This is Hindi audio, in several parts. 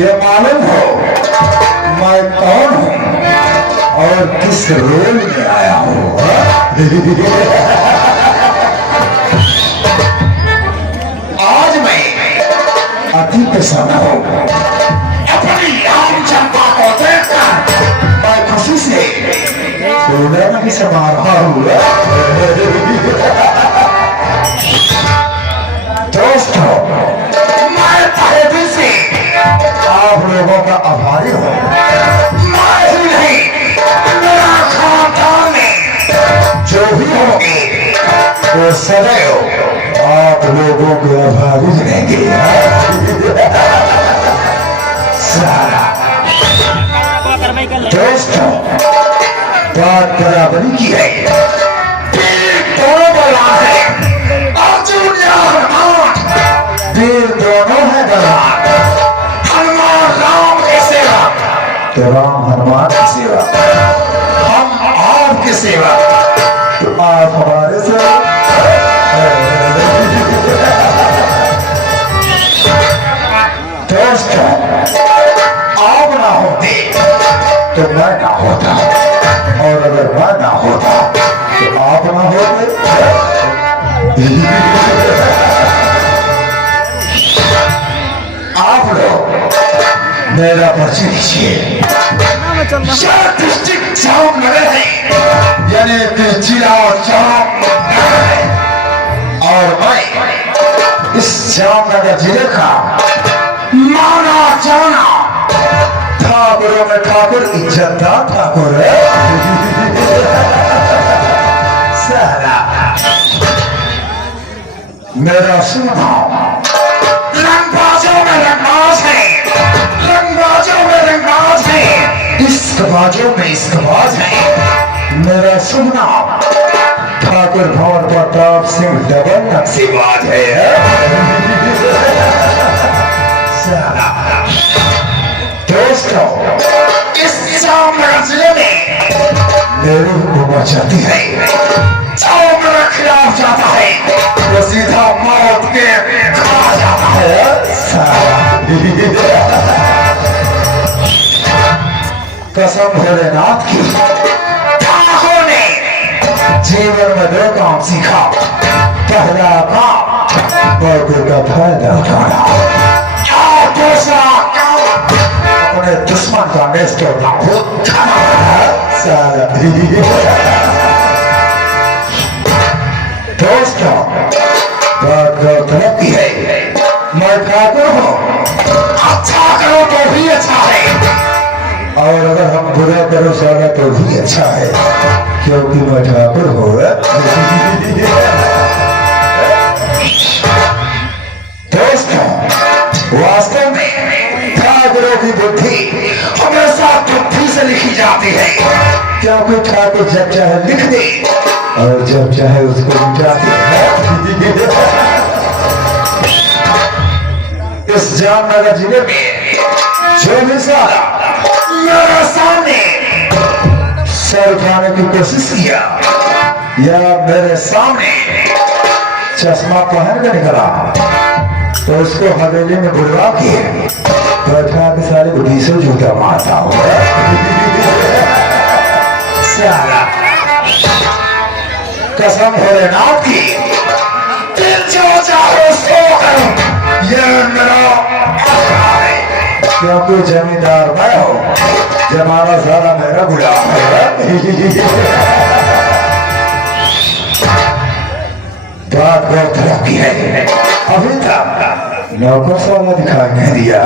ये मालूम हो मैं कौन हूँ और किस रोल में आया हूँ? आज मैं अति प्रसन्न हूँ। अपनी राम चंपा को देखकर मैं खुशी से रोने नहीं समा रहा हूँ। दोस्तों, मैं तहे दिल से आप लोगों का आभारी हूँ। मैं ही नहीं, मेरा खानदान में जो भी होंगे वो सदैव आप लोगों के आभारी रहेंगे। दोस्तों, बात बराबरी की है। दोनों बलवान है, अर्जुन या हनुमान, वीर दोनों है बलवान। हनुमान राम की सेवा तो राम हनुमान की सेवा, हम आपकी सेवा तो आप हमारे सेवा। दोस्तों, आप ना होते तो मैं ना होता, और अगर मैं ना होता तो आप ना होते। आप लोग मेरा परिचय लीजिए। डिस्ट्रिक्ट जामनगर है, यानी कि जिला जामनगर है, और मैं इस जामनगर जिले का माना जाना ठाकुरों में ठाकुर, इज्जतदार ठाकुर है। साला मेरा सुना रंगबाजों में रंगबाज है, रंगबाजों में रंगबाज है, इश्कबाजों में इश्कबाज है। मेरा सुना ठाकुर भंवर प्रताप सिंह डबल नक्शेबाज है। दोस्तों, इस जामनगर जिले में मेरी हुकूमत चलती है। जो मेरे खिलाफ जाता है वो सीधा मौत के खा जाता है। कसम भोलेनाथ की, ठाकुर ने जीवन में दो काम सीखा। पहला काम मौके का फायदा उठाना, और दूसरा काम अपने दुश्मन का नेस्त और नाबूद करना। दोस्तों, बात गौरतलब की है, मैं ठाकुर हूँ। अच्छा करो तो भी अच्छा है, और अगर हम बुरा करो सारा तो भी अच्छा है, क्योंकि मैं ठाकुर हूँ। दोस्तों, वास्तव में ठाकुरों की बुद्धि हमेशा बुद्धि से लिखी जाती है, क्योंकि ठाकुर जब चाहे लिख दे और जब चाहे उसको मिटा दे। इस जामनगर जिले में जो भी सारा मेरे सामने सर उठाने की कोशिश किया या मेरे सामने चश्मा पहन कर निकला तो उसको हवेली में बुलवा के बैठा के सारी बुढ़ी से जूता मारता हूँ। कसम भोलेनाथ की, दिल जो चाहे सो करूं, ये मेरा है, क्योंकि जमींदार मैं हूँ, जमाना सारा मेरा गुलाम है। बात बहुत तरह की है, अभी तक नौकर साला दिखाई नहीं दिया।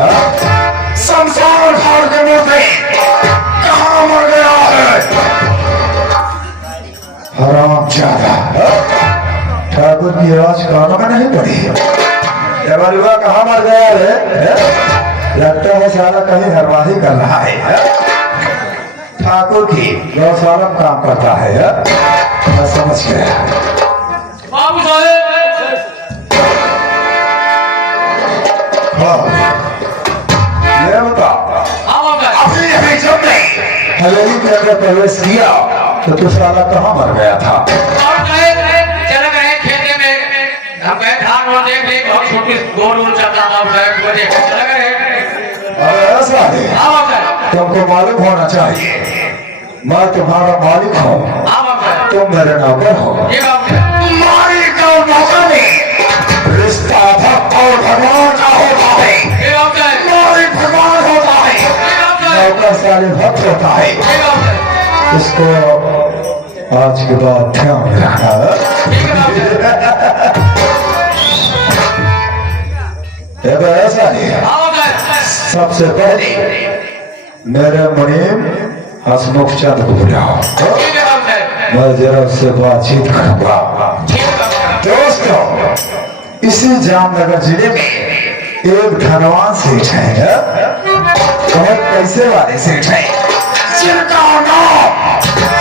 शमशान घाट के मुर्दे कहाँ मर गया है? हराम ज्यादा ठाकुर की आवाज कानों में नहीं पड़ी। देवलुआ कहाँ मर गया है? लगता है साला कहीं हरवाही कर रहा है। ठाकुर की गौशाला में काम करता है। मैं समझ गया। बाबू साहब, ये बता, अभी अभी जब नहीं हवेली के अंदर प्रवेश किया तो तू साला कहाँ मर गया था? चले गए खेते में, हम गए धान देख बहुत छोटी गोल चलता था, चले गए। ऐसा है, हाँ बाबू साहब, तुमको मालूम होना चाहिए मैं तुम्हारा मालिक हूँ, हाँ बाबू साहब, तुम मेरे नौकर हो। ये बाबू साहब, मालिक और नौकर में रिश्ता भक्त और भगवान का होता है। ये बाबू साहब, मालिक भगवान होता है, ये बाबू साहब, नौकर साले भक्त होता है। ये बाबू साहब, इसको आज के बाद ध्यान में रखना। ठीक है बाबू साहब, ये तो ऐसा है, हाँ बाबू साहब, सबसे पहले मेरे मुनीम हसमुख चंद को बुलाओ, ठीक है बाबू साहब, मैं जरा उससे बातचीत करूंगा। ठीक है बाबू साहब, दोस्तों, इसी जामनगर जिले में एक धनवान सेठ है, बहुत पैसे वाले सेठ है, जिनका नाम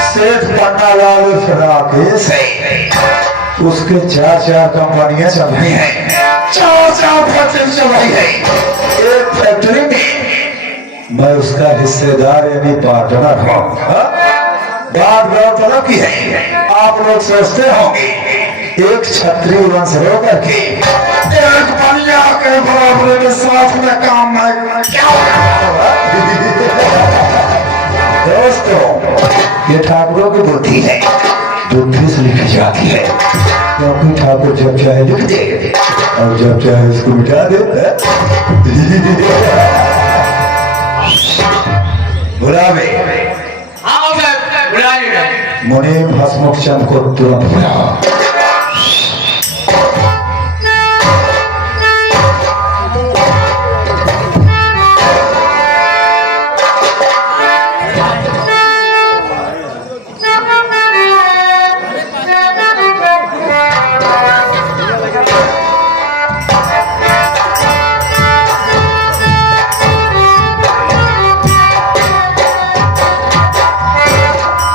सेठ पन्नालाल फराकेश है। उसके चार कंपनियां चल रही हैं, चार फैक्ट्री चल रही है। एक फैक्ट्री में मैं उसका हिस्सेदार यानी पार्टनर हूँ। बात गौरतलब की है, आप लोग सोचते होंगे एक क्षत्रिय वंश होकर के एक बनिया के बराबर में साथ में काम में क्या दोस्तों, ये ठाकुरों की बुद्धि है, बुद्धि से लिखी जाती है, क्योंकि ठाकुर जब चाहे लिख दे और जब चाहे उसको मिटा दे। बुलावे हाँ बाबू साहब, बुलाइए, मुनीम हसमुख चंद को तुरंत बुलाओ।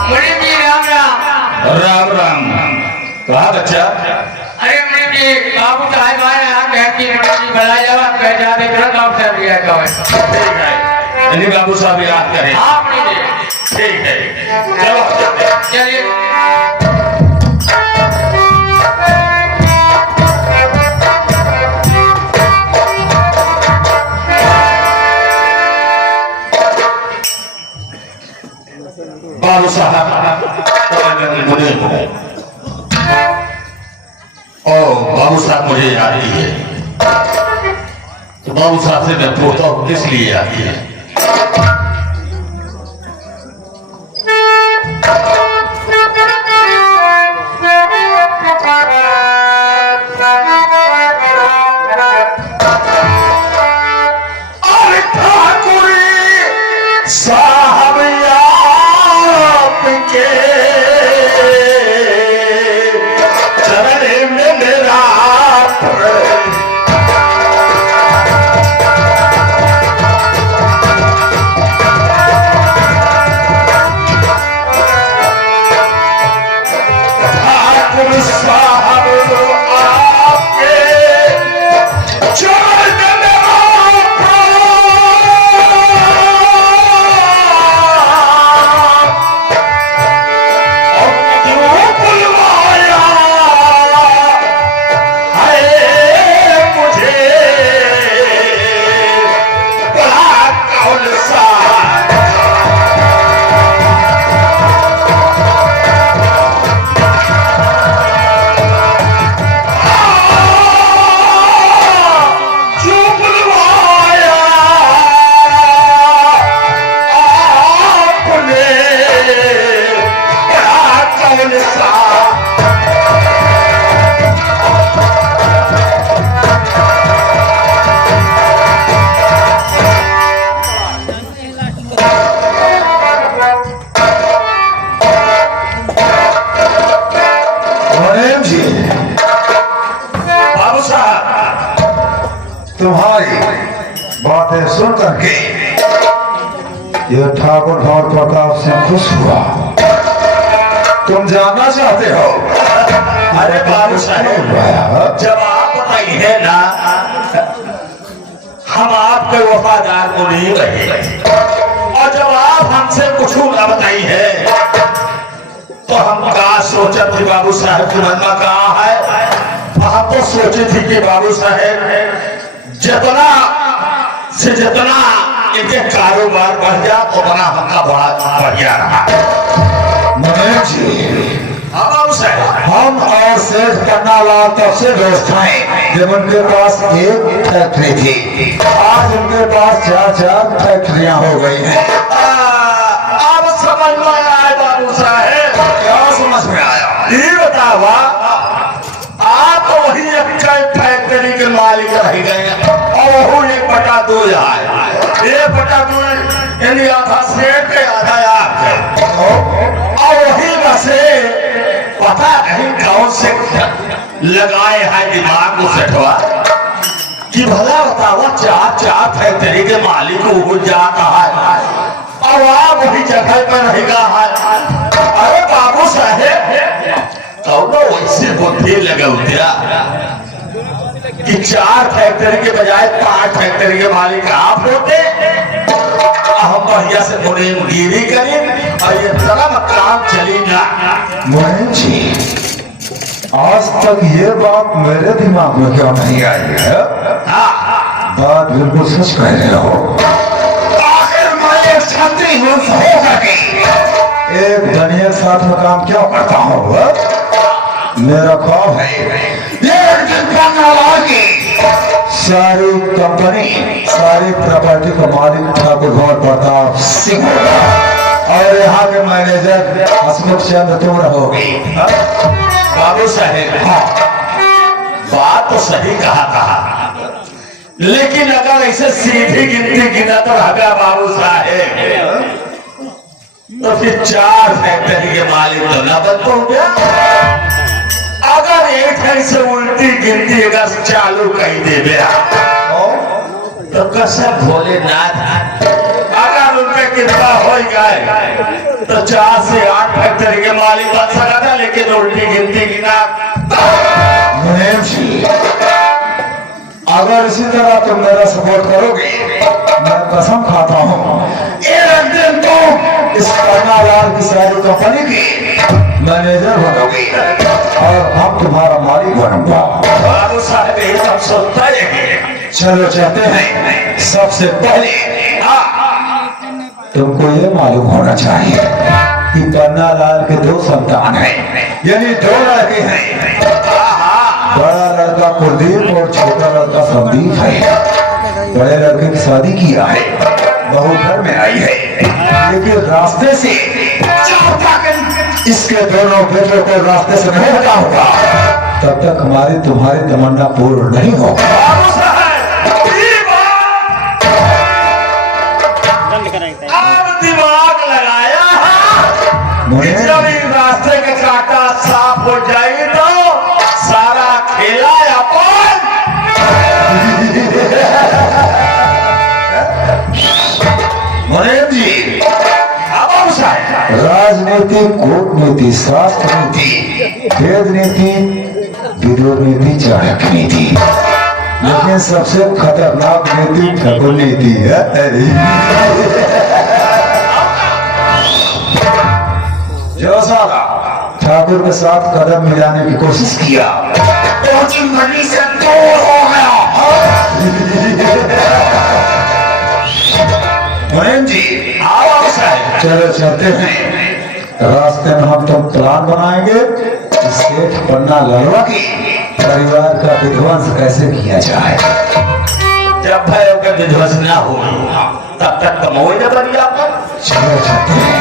मुनीम जी राम राम, राम राम। कहा बच्चा? अरे मुनीम जी बाबू साहब आए यहाँ कहती है मुनीम जी बुला जाओ, आप कह जाते तुरंत बाबू साहब लिया जाओ। ठीक है, यदि बाबू साहब याद करें। हाँ मुनीम जी, ठीक है, चलो चलिए, बाबू साहब मुनीम हो और बाबू साहब मुझे याद ही है, तो बाबू साहब से मैं पूछता हूँ किस लिए आती है? अरे ठाकुरी साहब आपके चरण में मेरा ठाकुर साहब आपके चरण में मेरा तुम्हारी बातें सुन करके यह ठाकुर भवर प्रताप से खुश हुआ। तुम जानना चाहते हो? अरे बाबू साहब, जब आप बताइए ना, हम आपके वफादार को नहीं रहे, और जब आप हमसे कुछ न बताइए तो हम कहा सोचे थे बाबू साहब की महिमा कहाँ है? हम तो सोचे थे कि बाबू साहब जितना से जितना इनके कारोबार बढ़ जा तो बना हमका बड़ा बढ़िया रहा। मनोज जी, हाँ बाबू साहब, हम और सेठ पन्नालाल तब से दोस्त हैं जब उनके पास एक फैक्ट्री थी। आज उनके पास 4 फैक्ट्रियां हो गई हैं। अब समझ में आया बाबू साहब। क्या समझ में आया? ये बतावा, आप तो वही एक फैक्ट्री के मालिक रह गए और वो 1/2 है। 1/2 यानी आधा सेठ के आधा आपके। और वही बसे पता नहीं कौन से लगाए है दिमाग को सेठवा कि भला बतावा 4 फैक्ट्री के मालिक को जाता है और आप वही जगह पर रहेगा है। अरे बाबू साहेब, कौनो वैसे बुद्धि लगाया कि 4 फैक्ट्री के बजाय 5 फैक्ट्री के मालिक आप होते, हम बढ़िया से मुनीमगिरी करें और ये तरह काम चली ना। मोहन जी, आज तक ये बात मेरे दिमाग में क्यों नहीं आई है? बात बिल्कुल सच कह रहे हो। आखिर मैं एक छात्री हूँ, एक धनिया के साथ में काम क्यों करता हूँ? मेरा ख्वाब है एक दिन पन्नालाल की सारी कंपनी, सारी प्रॉपर्टी का मालिक ठाकुर गौर प्रताप सिंह होगा और यहाँ के मैनेजर हसमुख चंद्र तुम रहोगे। बाबू साहेब, हाँ, बात तो सही कहा, लेकिन अगर ऐसे सीधी गिनती गिना तो रहा बाबू साहेब, तो फिर 4 फैक्ट्री के मालिक तो न बन पाओगे। अगर एक ऐसे उल्टी गिनती अगर चालू कही दे तो कैसे भोलेनाथ अगर उनके कृपा हो गए तो 4 से 8 फैक्ट्री के मालिक बन सका था, लेकिन उल्टी गिनती गिना। मुनीम जी, अगर इसी तरह तुम मेरा सपोर्ट करोगे, मैं कसम खाता हूँ एक दिन तुम इस पन्नालाल की सारी कंपनी की मैनेजर बनोगे और हम तुम्हारा मालिक बनूंगा। बाबू साहब, ये सब सोचता है। चलो चाहते हैं सबसे पहले तुमको ये मालूम होना चाहिए कि पन्नालाल के 2 संतान हैं, यानी 2 लड़के हैं। बड़ा लड़का कुलदीप और छोटा लड़का संदीप है। बड़े लड़के की शादी किया है, बहू घर में आई है, लेकिन रास्ते से इसके दोनों बेटों को रास्ते से नहीं हटा होगा तब तक हमारी तुम्हारी तमन्ना पूर्ण नहीं होगी। अब दिमाग लगाया है, जब इस रास्ते का कांटा साफ हो जाए तो सारा खेला अपन। मुनीम जी, अब राजनीति, कूटनीति, शास्त्र नीति, वेद नीति, विरोध नीति, चाणक्य नीति, लेकिन सबसे खतरनाक नीति ठाकुर नीति है। जो साला ठाकुर के साथ कदम मिलाने की कोशिश किया तो जिंदगी से दूर हो गया। मुनीम जी, चलो चलते हैं, रास्ते में हम तुम प्लान बनाएंगे सेठ पन्नालाल की परिवार का विध्वंस कैसे किया जाए। जब भाई का विध्वंस ना हो तब तक कमोई न बनिया पर। चलो चलते हैं,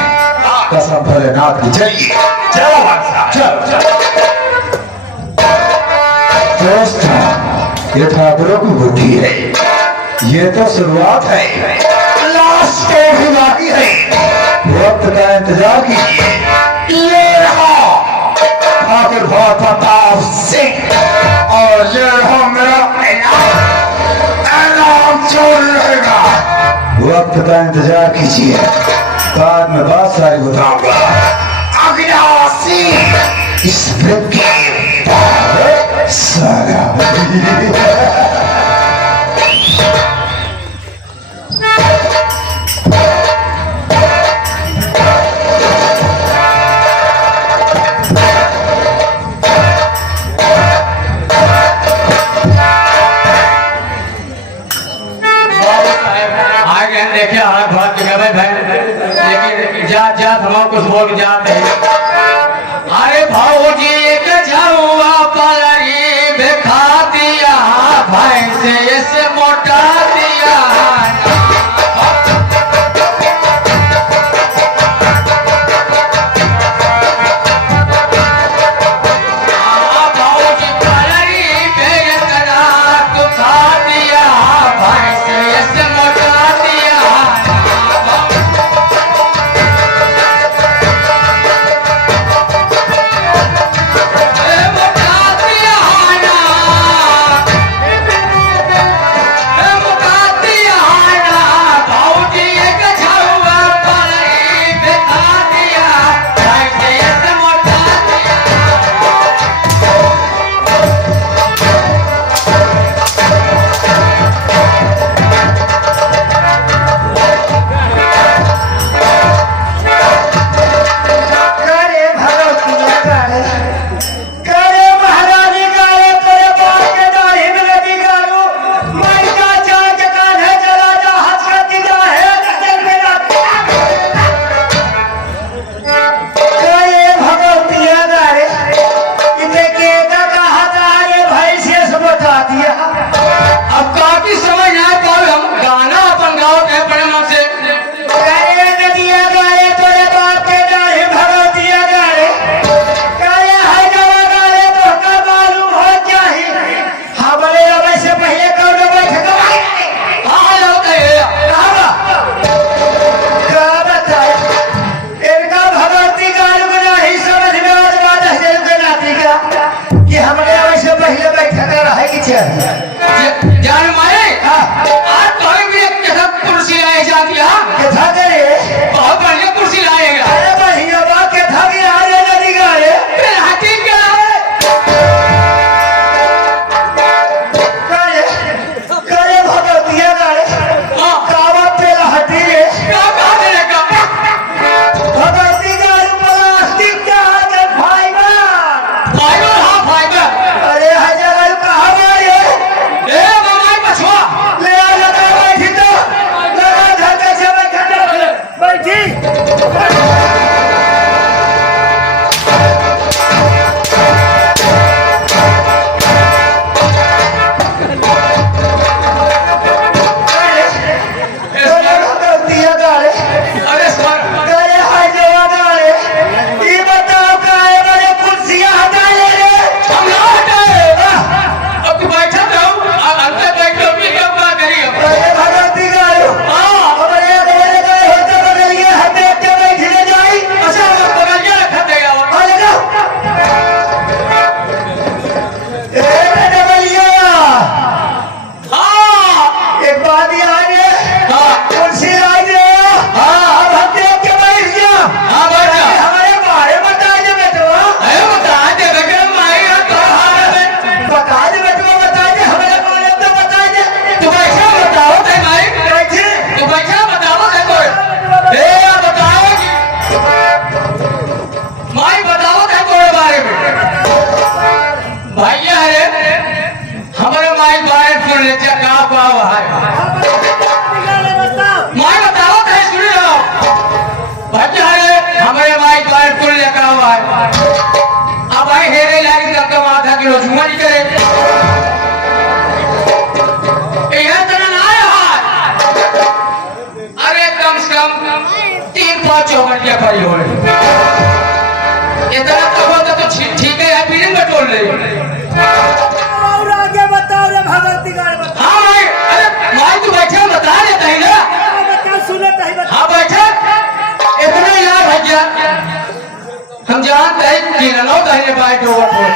कसम भोलेनाथ की। चलिए चलो बादशाह, चलो। दोस्तों, ये ठाकुरों की बुद्धि है, ये तो शुरुआत है, लास्ट तो भी बाकी है। वक्त का इंतजार कीजिए। ये रहा ठाकुर प्रताप सिंह और ये रहा मेरा इनाम चोर रहेगा। वक्त का इंतजार कीजिए, बाद में बात सारी बताऊंगा। अविनाशी इस सारा जात हम कुछ बोल के जाते अरे भाऊजी एक झुआ पलरी बेखा दिया भैंस से मोटा दिया जान मारे आज कोई भी एक कुर्सी लाए जा दिया बहुत बढ़िया कुर्सी लाएगा अरे भैया बात के था कि आ रे नदी गाए फिर हाथी क्या है करे भगवतिया गाए कावत पे हटी रे क्या बात है का भगवती गाए प्लास्टिक का है फाइबर फाइबर हां फाइबर अरे हजार कहां मारे ए ममाई पछवा ले आ लगा बैठी तो लगा घर के सब खड़ा बैठी भगवतिया गाए अरे सर करे हाय जवा गाए ये बताओ काहे बड़े कुर्सियां हटा ले रे हम ना हटाए अब तू बैठा रहो अंदर बैठो भी क्या बात करी अरे भगवती गायो हां हमारे अगले गए होते बगलिए हटे के बैठने जाई अच्छा बगलिया रखा देगा अरे ना ए बगलिया हां एक बात याद है हां कुर्सी लाई दे हां अब हटे के बैठ जा हां बैठ जा हमारे बारे बता दे बेटवा अरे बता दे बेटा मारेगा तो हां बता दे बेटवा बता दे हमारे बारे तो बता दे तू बैठा बताओ ते माई बैठे तू बैठा बताओ ते कोई ए बताओ कि माई बताओ ते कोई बारे में भैया रे हमारे माई बारे सुन ले का पाव है माई बताओ ते सुन लो भैया रे हमारे माई बारे सुन ले का हुआ है अब आई हेरे लागी का कमा था कि रोजुमा नहीं करे यह तरह ना आया अरे कम से कम 3-5 चौकटिया खड़ी हो रही इतना कब होता तो ठीक है यार फिर बटोल ले और आगे बताओ रे भगवती गाय बता हाँ भाई अरे माई तू बैठा बता देता है ना बता सुनत है बता हाँ बैठा इतना ही यार भैया हम जानते हैं कि नौ दाहिने बाएं के ऊपर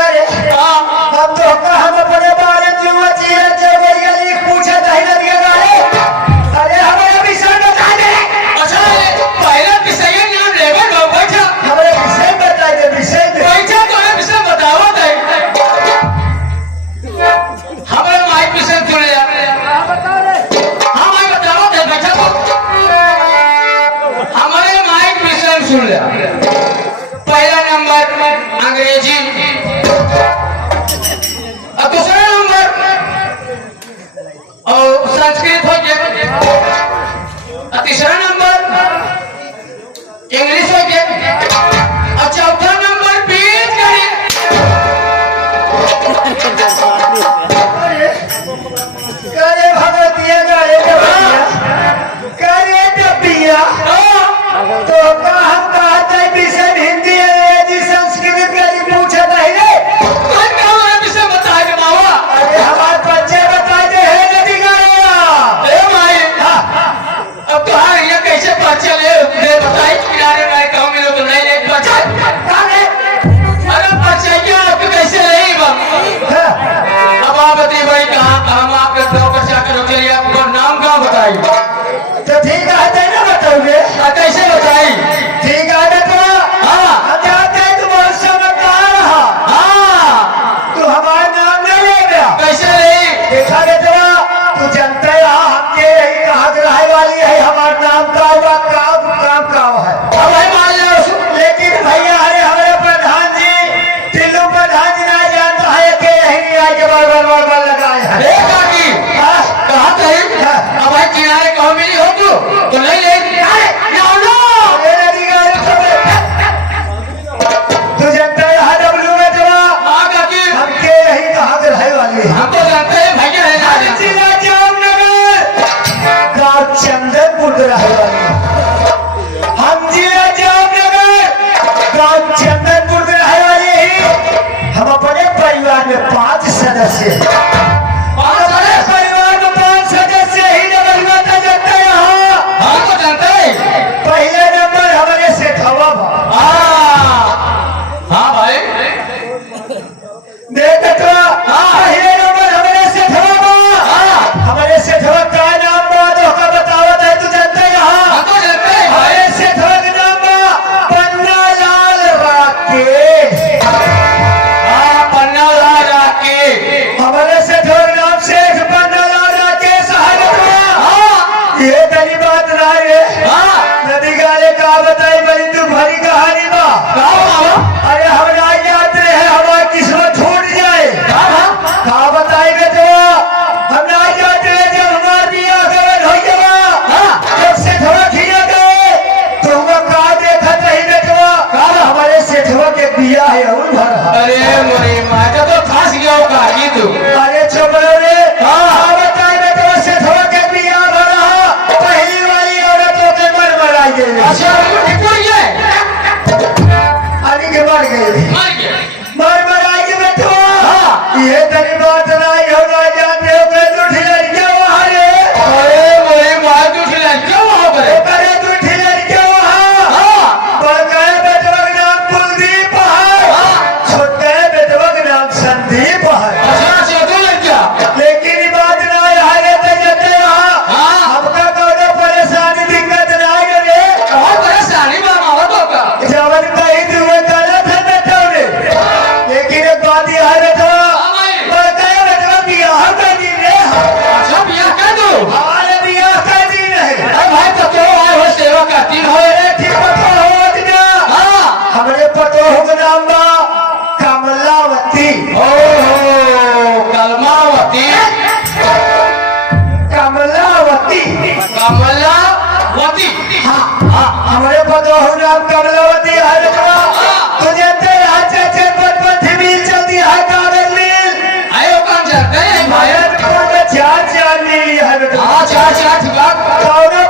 हम तो हम अपने बारे क्यों चाहिए जब ये पूछे चाहिए दिया गाए अरे हमारे विषय बता दे अच्छा पहला विषय नाम लेवल बाबू बैठा हमारे विषय बता दे विषय दे बैठा तो है विषय बताओ दे हमारे माइक विषय सुन लिया बता रे हाँ माइक बताओ दे बैठा तो हमारे माइक विषय सुन लिया पहला नंबर अंग्रेजी और दूसरा नंबर यही कहाँ के रहे वाली है, हमारा नाम का हुआ काम है। अब भाई मान लो लेकिन भैया अरे हमारे प्रधान जी टिल्लू प्रधान जी ना जानता है कि यही आए के बार लगाए हैं। अरे काकी कहाँ कहीं अब भाई किनारे कहो मिली हो तो नहीं ले तू जानता है हाडब्ल्यू में जवा हाँ काकी हमके यही कहाँ के रहे वाली है। हम तो जानते हैं भैया है ना जिला जामनगर गाँव चंदनपुर के रहे वाली है। हम जिला जामनगर गाँव चंदनपुर के रहे वाले ही। हम अपने परिवार में 5 सदस्य हैं। हमारे परिवार में 5 सदस्य ही डबल माता जानते हैं। यहाँ हम तो जानते हैं पहले नंबर हमारे सेठवा हाँ भाई देख तो पहले नंबर हमारे सेठवा हमारे सेठवा का नाम बादों का बतावत है, तू जानते हैं। यहाँ हम तो जानते हैं भाई हमारे सेठवा का नाम पन्नालाल राकेश। पन्ना लगा के हमारे सेठवा का नाम शेख पन्नालाल राकेश है। ये तेरी बात ना है। नदी गाले का बताई बड़ी तू भरी कहानी बा। अरे हम ना याद रहे हमारी किस्मत छूट जाए। कहा बताई बेटो हम ना याद रहे जब हमार बियाह गवन हो जावा जब सेठवा खिया गए तो हम कहा देखा नहीं बेटो हमारे सेठवा के बियाह है और भर। अरे मोरी माँ तो फंस गया हो काकी तू अरे चुपलो रे कहा बताई बेटो सेठवा के बियाह भरा पहली वाली औरतों के मर मराई गई। अच्छा निकल गए अरे के मर गई मर गए मर मराई के बेटो ये तेरी बात नहीं होगा जानते हो कि तू ठिलर क्या वहाँ रे। अरे मोरी माँ तू खिला क्यों वहाँ पर अरे तू ठिलर क्या वहाँ बड़का बेटवा का नाम कुलदीप है, छोटे बेटवा का नाम संदीप है। अच्छा चलो लड़किया लेकिन ये बात नहीं है रे ते जते यहाँ हमका कोनो परेशानी दिक्कत नहीं रे। बहुत परेशानी में मावत होगा जवन कही तू वो गलत है बेटो रे। लेकिन एक बात ये है बेटवा बड़का बेटवा बियाह कर दी रे। अच्छा बियाह कर दो हमारे बियाह कर दी रहे। अरे भाई तो क्यों आए हो सेवा करती हो अरे ठीक पतो हो दिया हमरे पतो हो का नाम बा कमलावती। कलमावती कमलावती कमलावती हमारे पतो हो नाम कमलावती है बेटवा। तुझे तेरा चाचे बचपन से मिल चलती है कागज मिल। आयो कौन जानते हैं भाई भारत को 4 मिली है बेटवा। हाँ चार चार बात कौनो